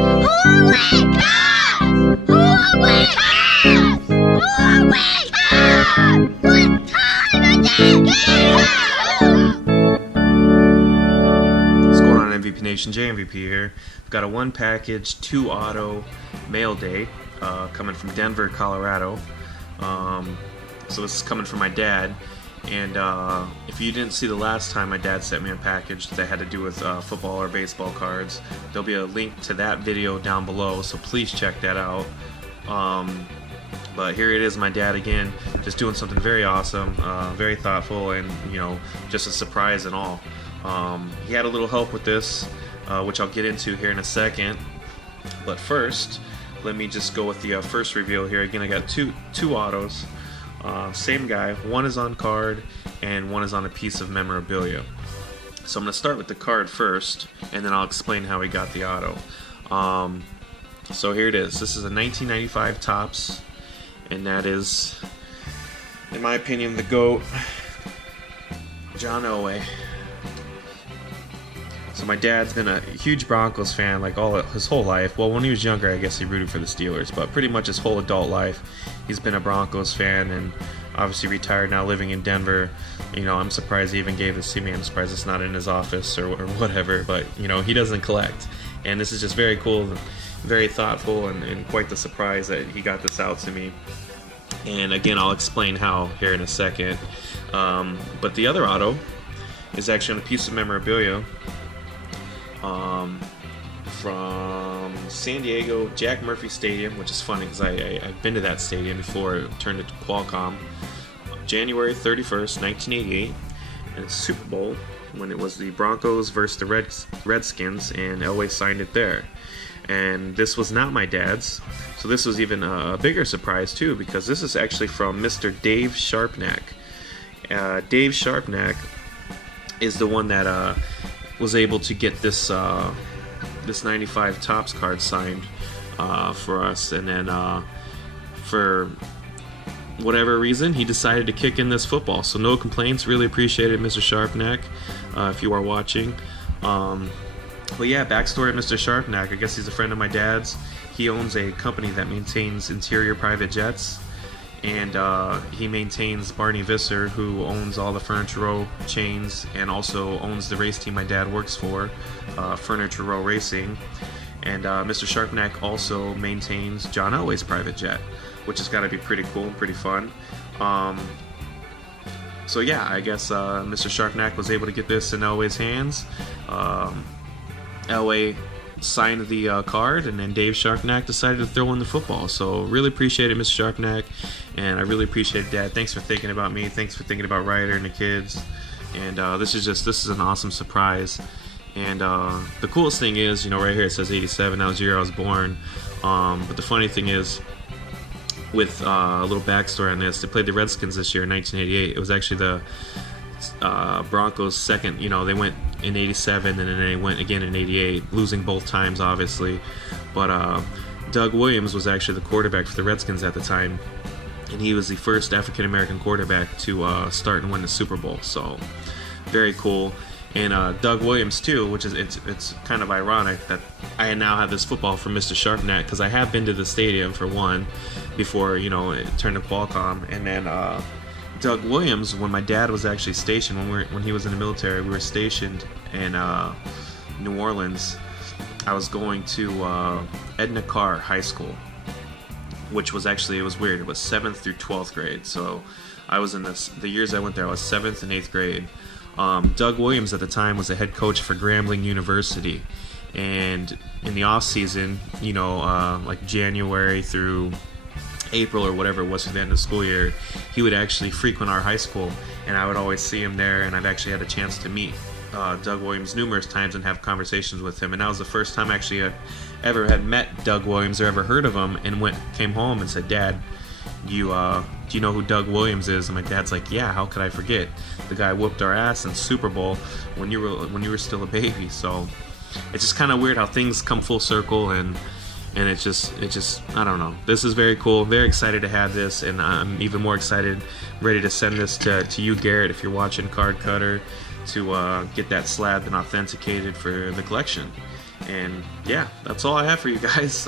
Holy cow! Holy cow! Holy cow! What time is it? What's going on, MVP Nation? JayMVP here. I've got a one package, 2 auto mail day coming from Denver, Colorado. So this is coming from my dad. And if you didn't see the last time my dad sent me a package that had to do with football or baseball cards, there'll be a link to that video down below, so please check that out. But here it is, my dad again, just doing something very awesome, very thoughtful, and just a surprise and all. He had a little help with this, which I'll get into here in a second. But first, let me just go with the first reveal here. Again, I got two autos. Same guy, one is on card and one is on a piece of memorabilia. So I'm going to start with the card first, and then I'll explain how he got the auto. So here it is. This is a 1995 Topps, and that is, in my opinion, the GOAT, John Elway. So my dad's been a huge Broncos fan like his whole life. Well, when he was younger, I guess he rooted for the Steelers, but pretty much his whole adult life, he's been a Broncos fan, and obviously retired now, living in Denver. I'm surprised he even gave this to me. I'm surprised it's not in his office or whatever, but he doesn't collect. And this is just very cool, very thoughtful, and quite the surprise that he got this out to me. And again, I'll explain how here in a second. But the other auto is actually on a piece of memorabilia from San Diego Jack Murphy Stadium, which is funny because I've been to that stadium before it turned into Qualcomm. January 31st, 1988, and it's Super Bowl when it was the Broncos versus the Redskins, and Elway signed it there. And this was not my dad's, so this was even a bigger surprise too, because this is actually from Mr. Dave Sharpnack. Dave Sharpnack is the one that was able to get this 95 Topps card signed for us, and then for whatever reason he decided to kick in this football. So no complaints, really appreciate it, Mr. Sharpnack, if you are watching. But yeah, backstory of Mr. Sharpnack. I guess he's a friend of my dad's. He owns a company that maintains interior private jets, and he maintains Barney Visser, who owns all the Furniture Row chains and also owns the race team my dad works for, Furniture Row Racing. And Mr. Sharpnack also maintains John Elway's private jet, which has got to be pretty cool and pretty fun. So yeah, I guess Mr. Sharpnack was able to get this in Elway's hands. Elway signed the card, and then Dave Sharpnack decided to throw in the football. So really appreciate it, Mr. Sharpnack, and I really appreciate it, Dad. Thanks for thinking about me. Thanks for thinking about Ryder and the kids. And this is an awesome surprise. And the coolest thing is, right here it says 87. That was the year I was born. But the funny thing is, with a little backstory on this, they played the Redskins this year in 1988. It was actually the Broncos' second. They went in 87 and then they went again in 88, losing both times obviously. But Doug Williams was actually the quarterback for the Redskins at the time, and he was the first African American quarterback to start and win the Super Bowl. So very cool. And Doug Williams too, which is it's kind of ironic that I now have this football from Mr. Sharpnack, because I have been to the stadium for one before it turned to Qualcomm. And then Doug Williams, when my dad was actually stationed, when he was in the military, we were stationed in New Orleans. I was going to Edna Carr High School, which was actually, it was weird. It was 7th through 12th grade. So I was in the years I went there, I was 7th and 8th grade. Doug Williams at the time was the head coach for Grambling University, and in the off season, like January through April or whatever it was for the end of the school year, he would actually frequent our high school, and I would always see him there. And I've actually had a chance to meet Doug Williams numerous times and have conversations with him. And that was the first time actually I ever had met Doug Williams or ever heard of him, and came home and said, "Dad, do you know who Doug Williams is?" And my dad's like, "Yeah, how could I forget? The guy whooped our ass in Super Bowl when you were still a baby." So it's just kind of weird how things come full circle, and it's just I don't know. This is very cool. Very excited to have this, and I'm even more excited, ready to send this to you, Garrett, if you're watching Card Cutter, to get that slab and authenticated for the collection. And yeah, that's all I have for you guys.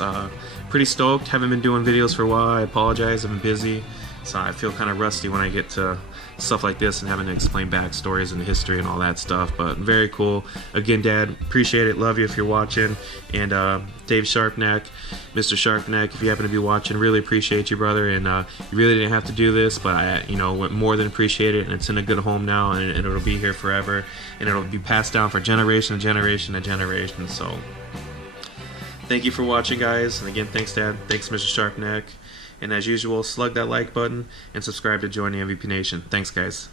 Pretty stoked. Haven't been doing videos for a while. I apologize. I've been busy, so I feel kind of rusty when I get to stuff like this and having to explain backstories and history and all that stuff. But very cool. Again, Dad, appreciate it. Love you if you're watching. And Dave Sharpneck, Mr. Sharpneck, if you happen to be watching, really appreciate you, brother. And you really didn't have to do this, but I, more than appreciate it. And it's in a good home now, and it'll be here forever, and it'll be passed down for generation to generation to generation. So thank you for watching, guys. And again, thanks, Dad. Thanks, Mr. Sharpneck. And as usual, slug that like button and subscribe to Join the MVP Nation. Thanks, guys.